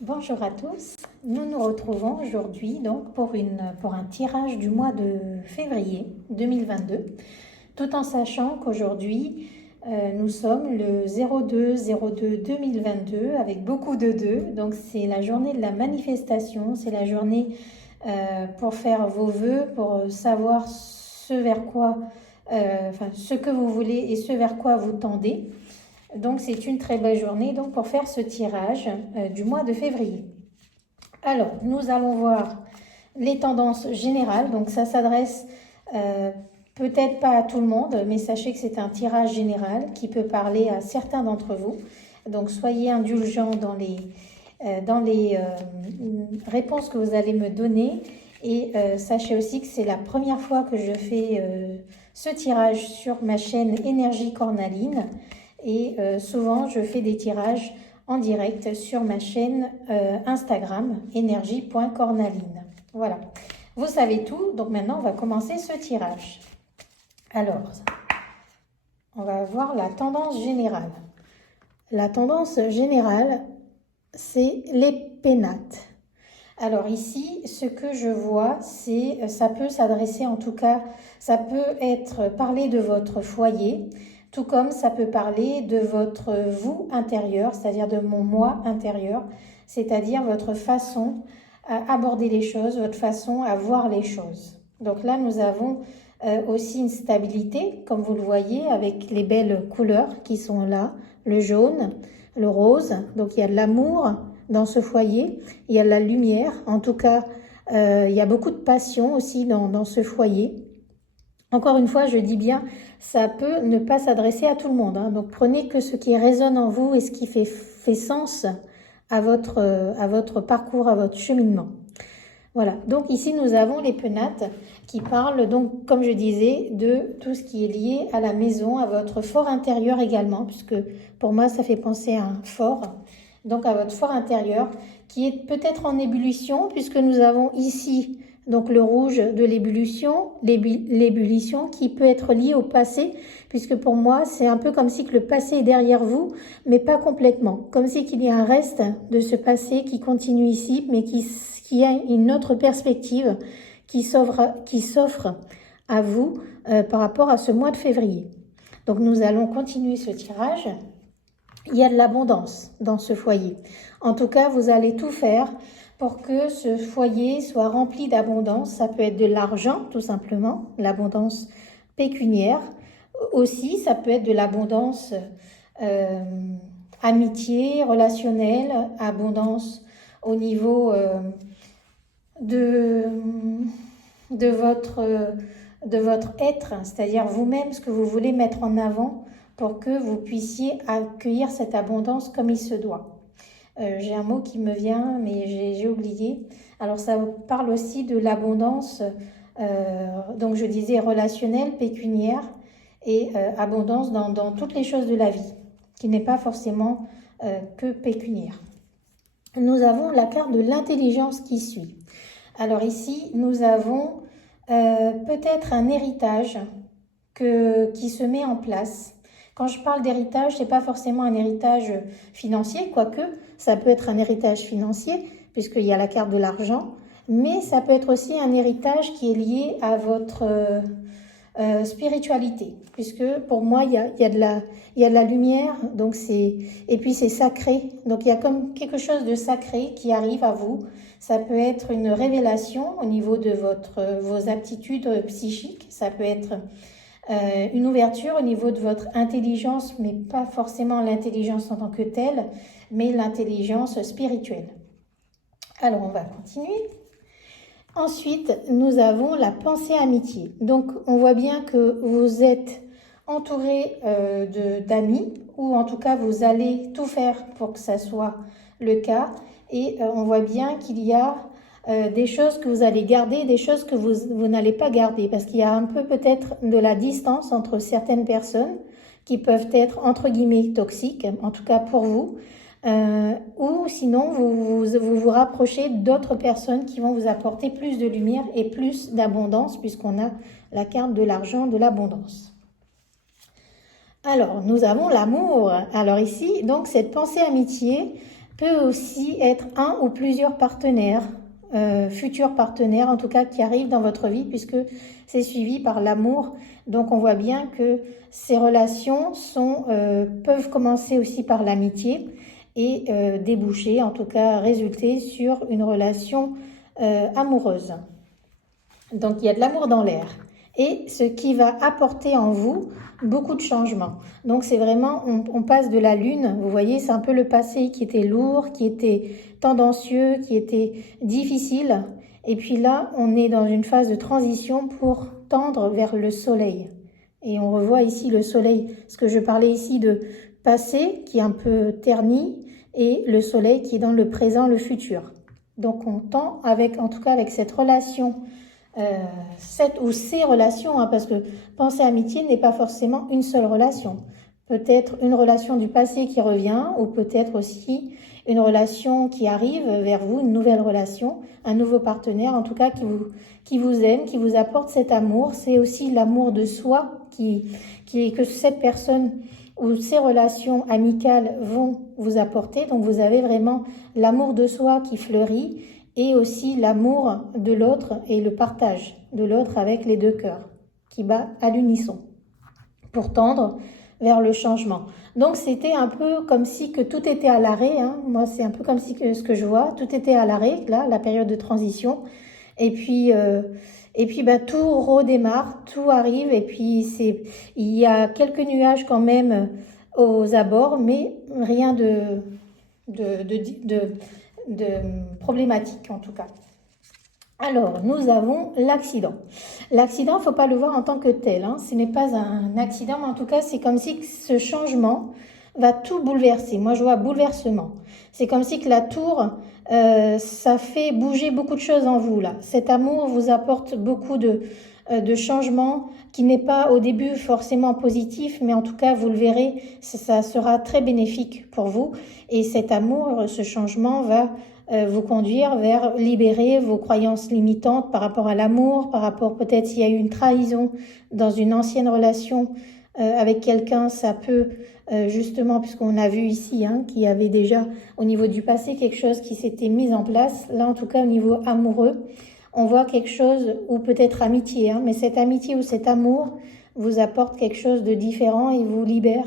Bonjour à tous, nous nous retrouvons aujourd'hui donc pour un tirage du mois de février 2022, tout en sachant qu'aujourd'hui nous sommes le 02-02-2022 avec beaucoup de 2, donc c'est la journée de la manifestation, c'est la journée pour faire vos vœux, pour savoir ce vers quoi, ce que vous voulez et ce vers quoi vous tendez. Donc c'est une très belle journée donc, pour faire ce tirage du mois de février. Alors, nous allons voir les tendances générales. Donc ça s'adresse peut-être pas à tout le monde, mais sachez que c'est un tirage général qui peut parler à certains d'entre vous. Donc soyez indulgents dans les réponses que vous allez me donner. Et sachez aussi que c'est la première fois que je fais ce tirage sur ma chaîne Énergie Cornaline. Et souvent, je fais des tirages en direct sur ma chaîne Instagram, énergie.cornaline. Voilà, vous savez tout, donc maintenant, on va commencer ce tirage. Alors, on va voir la tendance générale. La tendance générale, c'est les pénates. Alors ici, ce que je vois, c'est, ça peut s'adresser en tout cas, ça peut être parler de votre foyer, tout comme ça peut parler de votre vous intérieur, c'est-à-dire de mon moi intérieur, c'est-à-dire votre façon à aborder les choses, votre façon à voir les choses. Donc là, nous avons aussi une stabilité, comme vous le voyez, avec les belles couleurs qui sont là, le jaune, le rose, donc il y a de l'amour dans ce foyer, il y a de la lumière, en tout cas, il y a beaucoup de passion aussi dans ce foyer. Encore une fois, je dis bien, ça peut ne pas s'adresser à tout le monde, hein. Donc prenez que ce qui résonne en vous et ce qui fait sens à votre parcours, à votre cheminement. Voilà, donc ici nous avons les penates qui parlent donc, comme je disais, de tout ce qui est lié à la maison, à votre fort intérieur également, puisque pour moi ça fait penser à un fort, donc à votre fort intérieur qui est peut-être en ébullition, puisque nous avons ici donc le rouge de l'ébullition, l'ébullition qui peut être lié au passé, puisque pour moi c'est un peu comme si que le passé est derrière vous, mais pas complètement, comme si qu'il y a un reste de ce passé qui continue ici, mais qui a une autre perspective qui s'offre à vous par rapport à ce mois de février. Donc nous allons continuer ce tirage. Il y a de l'abondance dans ce foyer. En tout cas, vous allez tout faire pour que ce foyer soit rempli d'abondance. Ça peut être de l'argent, tout simplement, l'abondance pécuniaire. Aussi, ça peut être de l'abondance amitié, relationnelle, abondance au niveau de votre être, c'est-à-dire vous-même, ce que vous voulez mettre en avant pour que vous puissiez accueillir cette abondance comme il se doit. J'ai un mot qui me vient, mais j'ai oublié. Alors ça parle aussi de l'abondance, donc je disais relationnelle, pécuniaire et abondance dans toutes les choses de la vie, qui n'est pas forcément que pécuniaire. Nous avons la carte de l'intelligence qui suit. Alors ici, nous avons peut-être un héritage qui se met en place. Quand je parle d'héritage, ce n'est pas forcément un héritage financier, quoique ça peut être un héritage financier, puisqu'il y a la carte de l'argent, mais ça peut être aussi un héritage qui est lié à votre spiritualité, puisque pour moi, il y a de la lumière, donc et puis c'est sacré, donc il y a comme quelque chose de sacré qui arrive à vous. Ça peut être une révélation au niveau de vos aptitudes psychiques, ça peut être une ouverture au niveau de votre intelligence, mais pas forcément l'intelligence en tant que telle, mais l'intelligence spirituelle. Alors, on va continuer. Ensuite, nous avons la pensée amitié. Donc, on voit bien que vous êtes entouré d'amis, ou en tout cas, vous allez tout faire pour que ça soit le cas. Et on voit bien qu'il y a des choses que vous allez garder, des choses que vous n'allez pas garder, parce qu'il y a un peu peut-être de la distance entre certaines personnes qui peuvent être entre guillemets toxiques, en tout cas pour vous, ou sinon vous rapprochez d'autres personnes qui vont vous apporter plus de lumière et plus d'abondance, puisqu'on a la carte de l'argent, de l'abondance. Alors, nous avons l'amour. Alors ici, donc cette pensée amitié peut aussi être un ou plusieurs partenaires, futurs partenaires en tout cas, qui arrivent dans votre vie, puisque c'est suivi par l'amour. Donc on voit bien que ces relations peuvent commencer aussi par l'amitié et déboucher, en tout cas résulter sur une relation amoureuse. Donc il y a de l'amour dans l'air, et ce qui va apporter en vous beaucoup de changements. Donc c'est vraiment, on passe de la lune, vous voyez, c'est un peu le passé qui était lourd, qui était tendancieux, qui était difficile, et puis là on est dans une phase de transition pour tendre vers le soleil. Et on revoit ici le soleil, ce que je parlais ici de passé qui est un peu terni, et le soleil qui est dans le présent, le futur. Donc on tend en tout cas avec cette relation, cette ou ces relations, hein, parce que penser amitié n'est pas forcément une seule relation. Peut-être une relation du passé qui revient, ou peut-être aussi une relation qui arrive vers vous, une nouvelle relation, un nouveau partenaire, en tout cas qui vous aime, qui vous apporte cet amour. C'est aussi l'amour de soi que cette personne ou ces relations amicales vont vous apporter. Donc vous avez vraiment l'amour de soi qui fleurit, et aussi l'amour de l'autre et le partage de l'autre avec les deux cœurs qui bat à l'unisson pour tendre vers le changement. Donc c'était un peu comme si que tout était à l'arrêt, hein. Moi c'est un peu comme si que ce que je vois, tout était à l'arrêt, là, la période de transition. Et puis tout redémarre, tout arrive, et puis il y a quelques nuages quand même aux abords, mais rien de problématique en tout cas. Alors, nous avons l'accident. L'accident, il ne faut pas le voir en tant que tel, hein. Ce n'est pas un accident, mais en tout cas, c'est comme si ce changement va tout bouleverser. Moi, je vois bouleversement. C'est comme si que la tour, ça fait bouger beaucoup de choses en vous, là. Cet amour vous apporte beaucoup de changements qui n'est pas au début forcément positif, mais en tout cas, vous le verrez, ça sera très bénéfique pour vous. Et cet amour, ce changement va vous conduire vers libérer vos croyances limitantes par rapport à l'amour, par rapport peut-être s'il y a eu une trahison dans une ancienne relation avec quelqu'un, ça peut justement, puisqu'on a vu ici qu'il y avait déjà au niveau du passé quelque chose qui s'était mis en place, là en tout cas au niveau amoureux, on voit quelque chose, ou peut-être amitié, mais cette amitié ou cet amour vous apporte quelque chose de différent et vous libère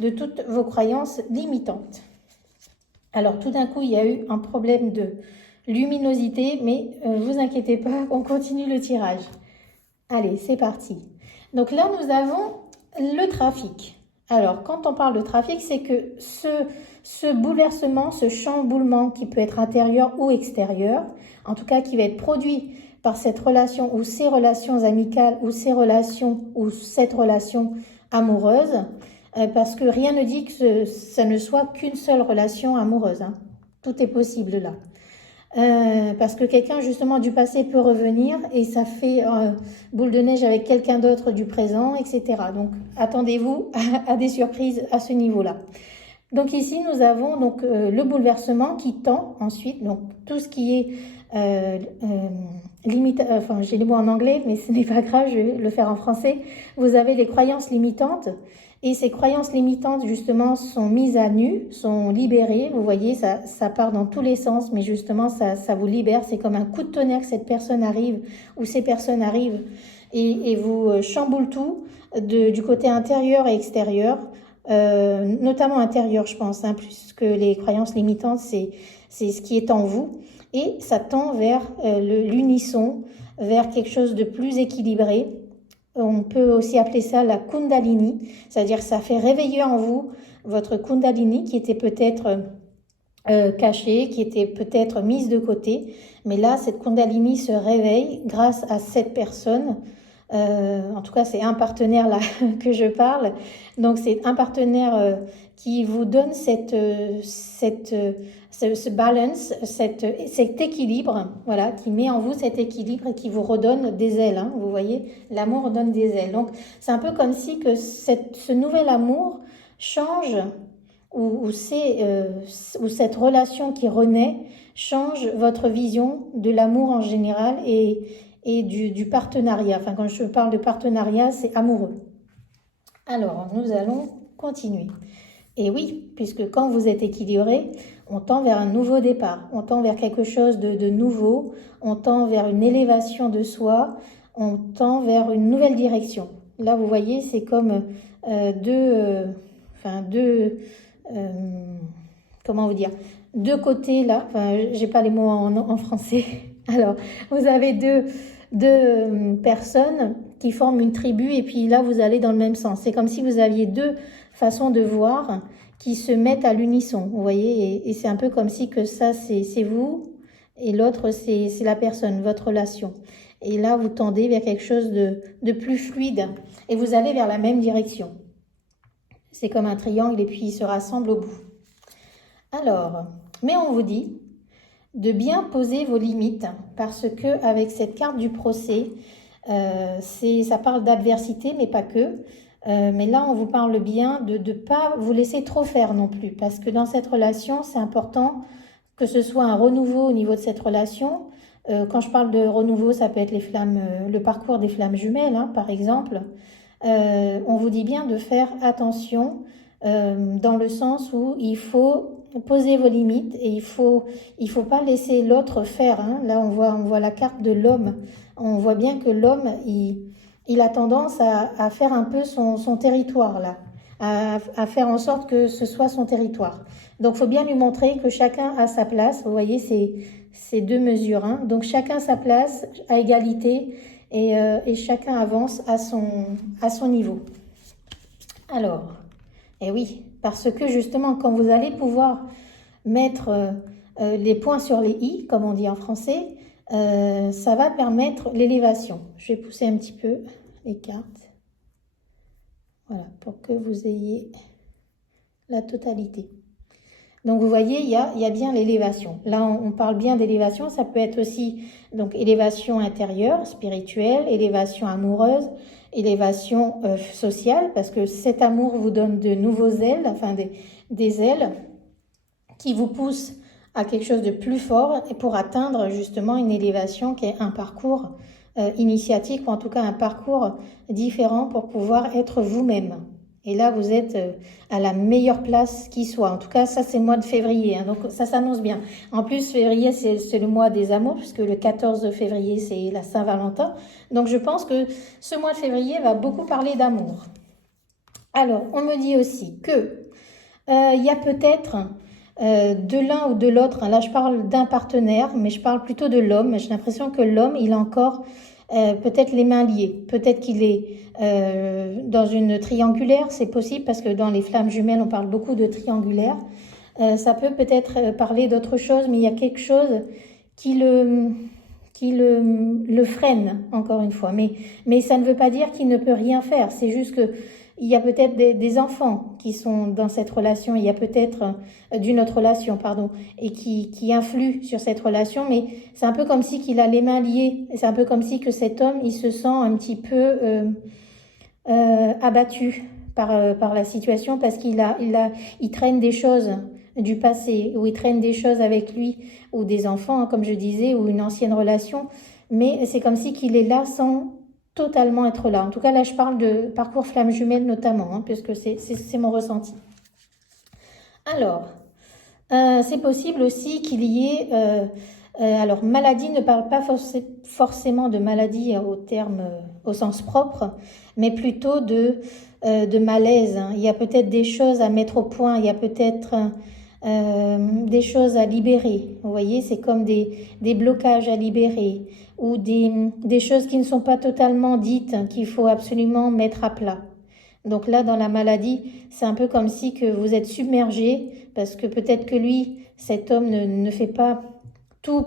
de toutes vos croyances limitantes. Alors tout d'un coup, il y a eu un problème de luminosité, mais vous inquiétez pas, on continue le tirage. Allez, c'est parti. Donc là, nous avons le trafic. Alors, quand on parle de trafic, c'est que ce bouleversement, ce chamboulement qui peut être intérieur ou extérieur, en tout cas qui va être produit par cette relation ou ces relations amicales ou ces relations ou cette relation amoureuse, parce que rien ne dit que ça ne soit qu'une seule relation amoureuse. Tout est possible là. Parce que quelqu'un justement du passé peut revenir et ça fait boule de neige avec quelqu'un d'autre du présent, etc. Donc attendez-vous à des surprises à ce niveau-là. Donc ici nous avons donc le bouleversement qui tend ensuite, donc tout ce qui est limite, enfin j'ai les mots en anglais mais ce n'est pas grave, je vais le faire en français. Vous avez les croyances limitantes. Et ces croyances limitantes, justement, sont mises à nu, sont libérées. Vous voyez, ça part dans tous les sens, mais justement, ça vous libère. C'est comme un coup de tonnerre que cette personne arrive, ou ces personnes arrivent, et vous chamboule tout, du côté intérieur et extérieur, notamment intérieur, je pense, puisque les croyances limitantes, c'est ce qui est en vous. Et ça tend vers l'unisson, vers quelque chose de plus équilibré. On peut aussi appeler ça la Kundalini, c'est-à-dire ça fait réveiller en vous votre Kundalini qui était peut-être cachée, qui était peut-être mise de côté. Mais là, cette Kundalini se réveille grâce à cette personne. En tout cas, c'est un partenaire là que je parle. Donc, c'est un partenaire qui vous donne ce balance, cet équilibre, voilà, qui met en vous cet équilibre et qui vous redonne des ailes. Vous voyez, l'amour donne des ailes. Donc, c'est un peu comme si que ce nouvel amour change, ou cette relation qui renaît change votre vision de l'amour en général et du partenariat. Enfin, quand je parle de partenariat, c'est amoureux. Alors, nous allons continuer. Et oui, puisque quand vous êtes équilibré, On tend vers un nouveau départ, on tend vers quelque chose de nouveau, on tend vers une élévation de soi, on tend vers une nouvelle direction. Là, vous voyez, c'est comme comment vous dire, deux côtés là, enfin, j'ai pas les mots en français. Alors, vous avez deux personnes qui forment une tribu et puis là, vous allez dans le même sens. C'est comme si vous aviez deux façons de voir qui se mettent à l'unisson, vous voyez, et c'est un peu comme si que ça, c'est vous et l'autre, c'est la personne, votre relation. Et là, vous tendez vers quelque chose de plus fluide et vous allez vers la même direction. C'est comme un triangle et puis ils se rassemblent au bout. Alors, mais on vous dit de bien poser vos limites parce que avec cette carte du procès, ça parle d'adversité, mais pas que. Mais là, on vous parle bien de ne pas vous laisser trop faire non plus, parce que dans cette relation, c'est important que ce soit un renouveau au niveau de cette relation. Quand je parle de renouveau, ça peut être les flammes, le parcours des flammes jumelles, hein, par exemple. On vous dit bien de faire attention dans le sens où il faut poser vos limites et il faut pas laisser l'autre faire, hein. Là, on voit la carte de l'homme. On voit bien que l'homme, il a tendance à faire un peu son territoire, là, à faire en sorte que ce soit son territoire. Donc, il faut bien lui montrer que chacun a sa place. Vous voyez, c'est deux mesures, hein. Donc, chacun sa place à égalité et chacun avance à son niveau. Alors, eh oui, parce que justement, quand vous allez pouvoir mettre les points sur les i, comme on dit en français, ça va permettre l'élévation. Je vais pousser un petit peu les cartes. Voilà, pour que vous ayez la totalité. Donc, vous voyez, il y a bien l'élévation. Là, on parle bien d'élévation. Ça peut être aussi donc élévation intérieure, spirituelle, élévation amoureuse, élévation sociale, parce que cet amour vous donne de nouveaux ailes, enfin des ailes qui vous poussent à quelque chose de plus fort et pour atteindre justement une élévation qui est un parcours initiatique, ou en tout cas un parcours différent pour pouvoir être vous-même. Et là, vous êtes à la meilleure place qui soit. En tout cas, ça, c'est le mois de février, hein, donc ça s'annonce bien. En plus, février, c'est le mois des amours, puisque le 14 février, c'est la Saint-Valentin. Donc, je pense que ce mois de février va beaucoup parler d'amour. Alors, on me dit aussi que il y a peut-être de l'un ou de l'autre, hein, là, je parle d'un partenaire, mais je parle plutôt de l'homme. J'ai l'impression que l'homme, il a encore peut-être les mains liées. Peut-être qu'il est dans une triangulaire, c'est possible parce que dans les flammes jumelles, on parle beaucoup de triangulaire. Ça peut peut-être parler d'autre chose, mais il y a quelque chose qui le freine, encore une fois. Mais ça ne veut pas dire qu'il ne peut rien faire. C'est juste que il y a peut-être des enfants qui sont dans cette relation, il y a peut-être d'une autre relation, pardon, et qui influent sur cette relation, mais c'est un peu comme si qu'il a les mains liées. C'est un peu comme si que cet homme, il se sent un petit peu abattu par la situation parce il traîne des choses du passé, ou il traîne des choses avec lui, ou des enfants, hein, comme je disais, ou une ancienne relation, mais c'est comme si qu'il est là sans totalement être là. En tout cas, là, je parle de parcours flamme jumelle notamment, hein, puisque c'est mon ressenti. Alors, c'est possible aussi qu'il y ait... alors, maladie ne parle pas forcément de maladie au sens propre, mais plutôt de malaise, hein. Il y a peut-être des choses à mettre au point, il y a peut-être des choses à libérer. Vous voyez, c'est comme des blocages à libérer ou des choses qui ne sont pas totalement dites, hein, qu'il faut absolument mettre à plat. Donc là, dans la maladie, c'est un peu comme si que vous êtes submergé parce que peut-être que lui, cet homme ne fait pas tout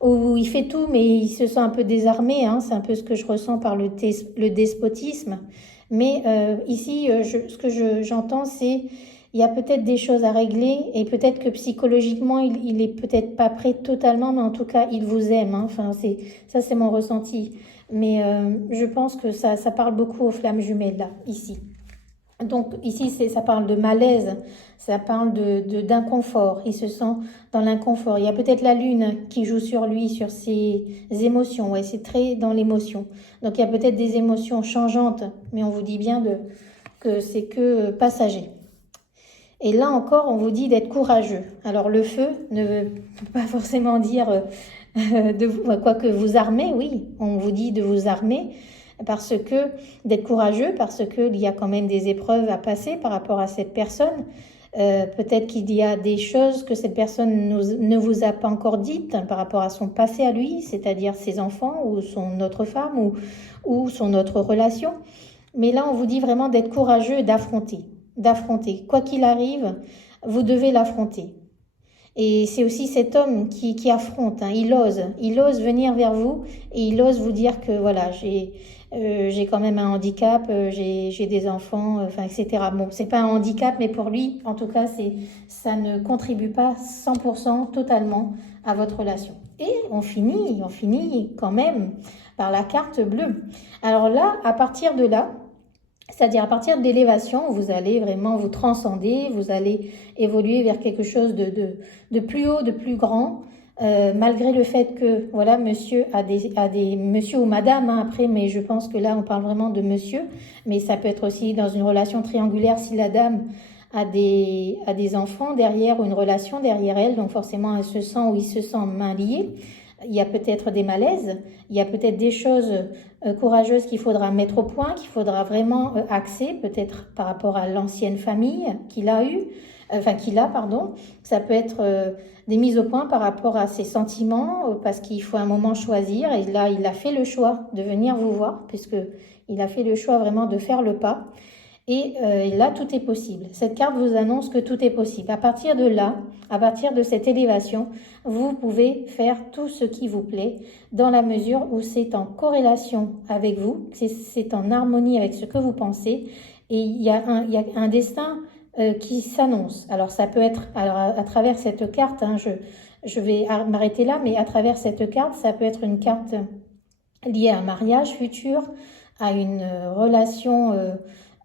ou il fait tout, mais il se sent un peu désarmé, hein. C'est un peu ce que je ressens par le despotisme. Mais ici, ce que j'entends, c'est il y a peut-être des choses à régler et peut-être que psychologiquement, il est peut-être pas prêt totalement, mais en tout cas, il vous aime, hein. Enfin, c'est mon ressenti. Mais je pense que ça parle beaucoup aux flammes jumelles, là, ici. Donc ici, ça parle de malaise, ça parle d'inconfort. Il se sent dans l'inconfort. Il y a peut-être la lune qui joue sur lui, sur ses émotions. Ouais, c'est très dans l'émotion. Donc il y a peut-être des émotions changeantes, mais on vous dit bien que c'est que passager. Et là encore, on vous dit d'être courageux. Alors le feu ne veut pas forcément dire quoique vous armer, oui, on vous dit de vous armer, parce que d'être courageux, parce qu'il y a quand même des épreuves à passer par rapport à cette personne. Peut-être qu'il y a des choses que cette personne ne vous a pas encore dites par rapport à son passé à lui, c'est-à-dire ses enfants ou son autre femme ou son autre relation. Mais là, on vous dit vraiment d'être courageux et d'affronter. Quoi qu'il arrive, vous devez l'affronter. Et c'est aussi cet homme qui affronte, hein. Il ose venir vers vous et il ose vous dire que voilà, j'ai quand même un handicap, j'ai des enfants, enfin, etc. Bon, c'est pas un handicap, mais pour lui, en tout cas, ça ne contribue pas 100% totalement à votre relation. Et on finit quand même par la carte bleue. Alors là, à partir de là, c'est-à-dire à partir de l'élévation, vous allez vraiment vous transcender, vous allez évoluer vers quelque chose de plus haut, de plus grand, malgré le fait que, voilà, monsieur monsieur ou madame, hein, après, mais je pense que là, on parle vraiment de monsieur, mais ça peut être aussi dans une relation triangulaire si la dame a des enfants derrière ou une relation derrière elle, donc forcément elle se sent ou il se sent main liée. Il y a peut-être des malaises, il y a peut-être des choses courageuses qu'il faudra mettre au point, qu'il faudra vraiment axer, peut-être par rapport à l'ancienne famille qu'il a eu, pardon. Ça peut être des mises au point par rapport à ses sentiments, parce qu'il faut un moment choisir. Et là, il a fait le choix de venir vous voir, puisqu'il a fait le choix vraiment de faire le pas. Et là, tout est possible. Cette carte vous annonce que tout est possible. À partir de là, à partir de cette élévation, vous pouvez faire tout ce qui vous plaît dans la mesure où c'est en corrélation avec vous, c'est en harmonie avec ce que vous pensez. Et il y a un destin qui s'annonce. Alors ça peut être, alors à travers cette carte, hein, je vais m'arrêter là, mais à travers cette carte, ça peut être une carte liée à un mariage futur, à une relation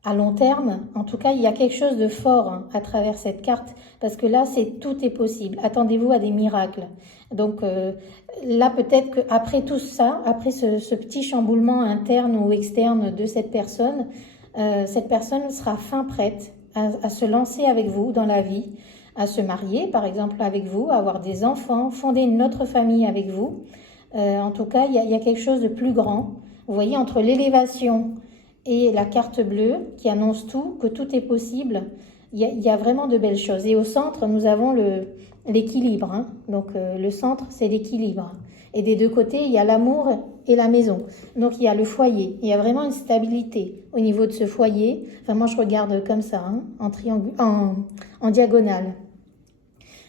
à long terme. En tout cas, il y a quelque chose de fort, hein, à travers cette carte, parce que là, tout est possible. Attendez-vous à des miracles. Donc là, peut-être qu'après tout ça, après ce petit chamboulement interne ou externe de cette personne sera fin prête à se lancer avec vous dans la vie, à se marier, par exemple, avec vous, à avoir des enfants, fonder une autre famille avec vous. En tout cas, il y a quelque chose de plus grand. Vous voyez, entre l'élévation et la carte bleue qui annonce tout, que tout est possible, il y a vraiment de belles choses. Et au centre, nous avons l'équilibre, hein. Donc le centre, c'est l'équilibre. Et des deux côtés, il y a l'amour et la maison. Donc il y a le foyer. Il y a vraiment une stabilité au niveau de ce foyer. Enfin, moi, je regarde comme ça, hein, en diagonale.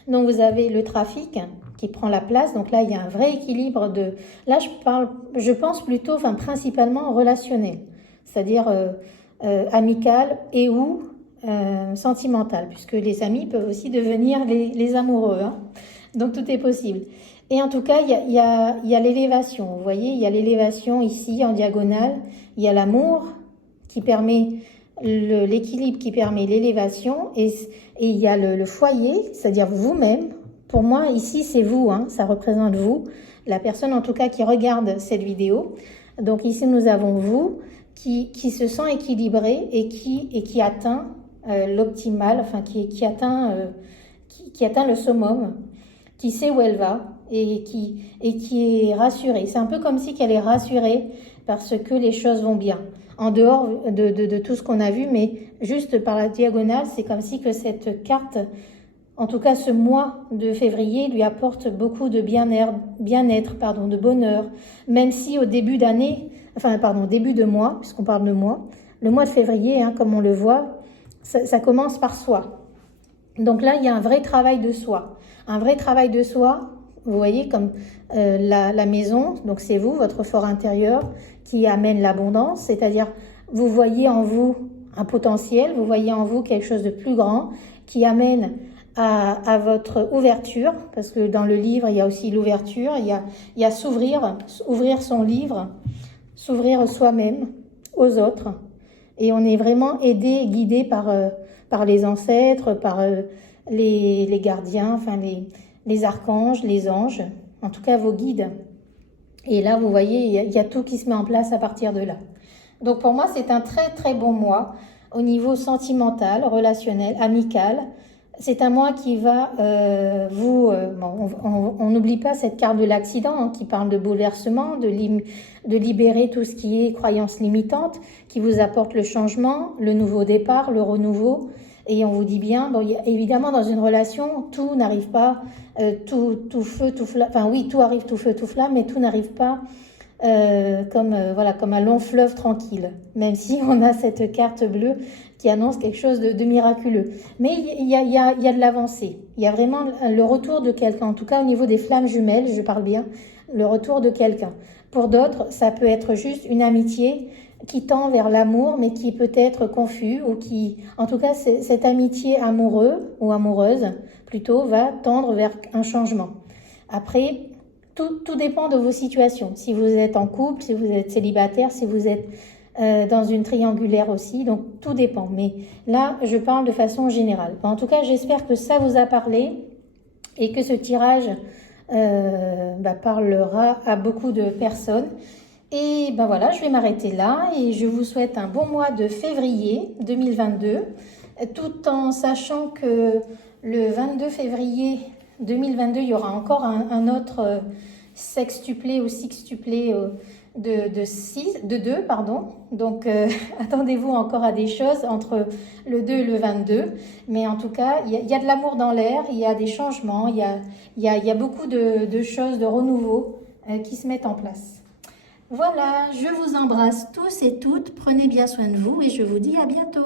Donc vous avez le trafic qui prend la place. Donc là, il y a un vrai équilibre de... Là, je pense plutôt, enfin principalement relationnel, c'est-à-dire amical et ou sentimental, puisque les amis peuvent aussi devenir les amoureux, hein. Donc tout est possible. Et en tout cas, il y a l'élévation. Vous voyez, il y a l'élévation ici en diagonale. Il y a l'amour qui permet l'équilibre, qui permet l'élévation. Et il y a le foyer, c'est-à-dire vous-même. Pour moi, ici, c'est vous, hein, ça représente vous, la personne en tout cas qui regarde cette vidéo. Donc ici, nous avons vous qui se sent équilibré et qui atteint l'optimal, enfin qui atteint le summum, qui sait où elle va et qui est rassurée. C'est un peu comme si qu'elle est rassurée parce que les choses vont bien. En dehors de tout ce qu'on a vu, mais juste par la diagonale, c'est comme si que cette carte, en tout cas ce mois de février, lui apporte beaucoup de bien-être, de bonheur, même si au début début de mois, puisqu'on parle de mois, le mois de février, hein, comme on le voit, ça commence par soi. Donc là, il y a un vrai travail de soi. Un vrai travail de soi, vous voyez, comme la maison, donc c'est vous, votre fort intérieur, qui amène l'abondance, c'est-à-dire vous voyez en vous un potentiel, vous voyez en vous quelque chose de plus grand, qui amène à votre ouverture, parce que dans le livre, il y a aussi l'ouverture, il y a ouvrir son livre, s'ouvrir soi-même, aux autres. Et on est vraiment aidé et guidé par les ancêtres, par les gardiens, enfin les archanges, les anges, en tout cas vos guides. Et là, vous voyez, il y a tout qui se met en place à partir de là. Donc pour moi, c'est un très très bon mois. au niveau sentimental, relationnel, amical. C'est un mois qui va bon, on n'oublie pas cette carte de l'accident hein, qui parle de bouleversement, de libérer tout ce qui est croyances limitantes, qui vous apporte le changement, le nouveau départ, le renouveau. Et on vous dit bien, bon, évidemment dans une relation, tout n'arrive pas, tout feu, tout flamme, enfin oui, tout arrive tout feu, tout flamme, mais tout n'arrive pas voilà, comme un long fleuve tranquille, même si on a cette carte bleue qui annonce quelque chose de miraculeux. Mais il y a de l'avancée. Il y a vraiment le retour de quelqu'un, en tout cas au niveau des flammes jumelles, je parle bien, le retour de quelqu'un. Pour d'autres, ça peut être juste une amitié qui tend vers l'amour, mais qui peut être confus, ou qui, en tout cas, cette amitié amoureux ou amoureuse, plutôt, va tendre vers un changement. Après, tout dépend de vos situations. Si vous êtes en couple, si vous êtes célibataire, si vous êtes dans une triangulaire aussi, donc tout dépend. Mais là, je parle de façon générale. En tout cas, j'espère que ça vous a parlé et que ce tirage parlera à beaucoup de personnes. Et ben voilà, je vais m'arrêter là et je vous souhaite un bon mois de février 2022, tout en sachant que le 22 février 2022, il y aura encore un autre sextuplé ou sextuplé de 2, pardon. Donc, attendez-vous encore à des choses entre le 2 et le 22. Mais en tout cas, il y a de l'amour dans l'air, il y a des changements, il y a beaucoup de choses, de renouveau qui se mettent en place. Voilà, je vous embrasse tous et toutes, prenez bien soin de vous et je vous dis à bientôt.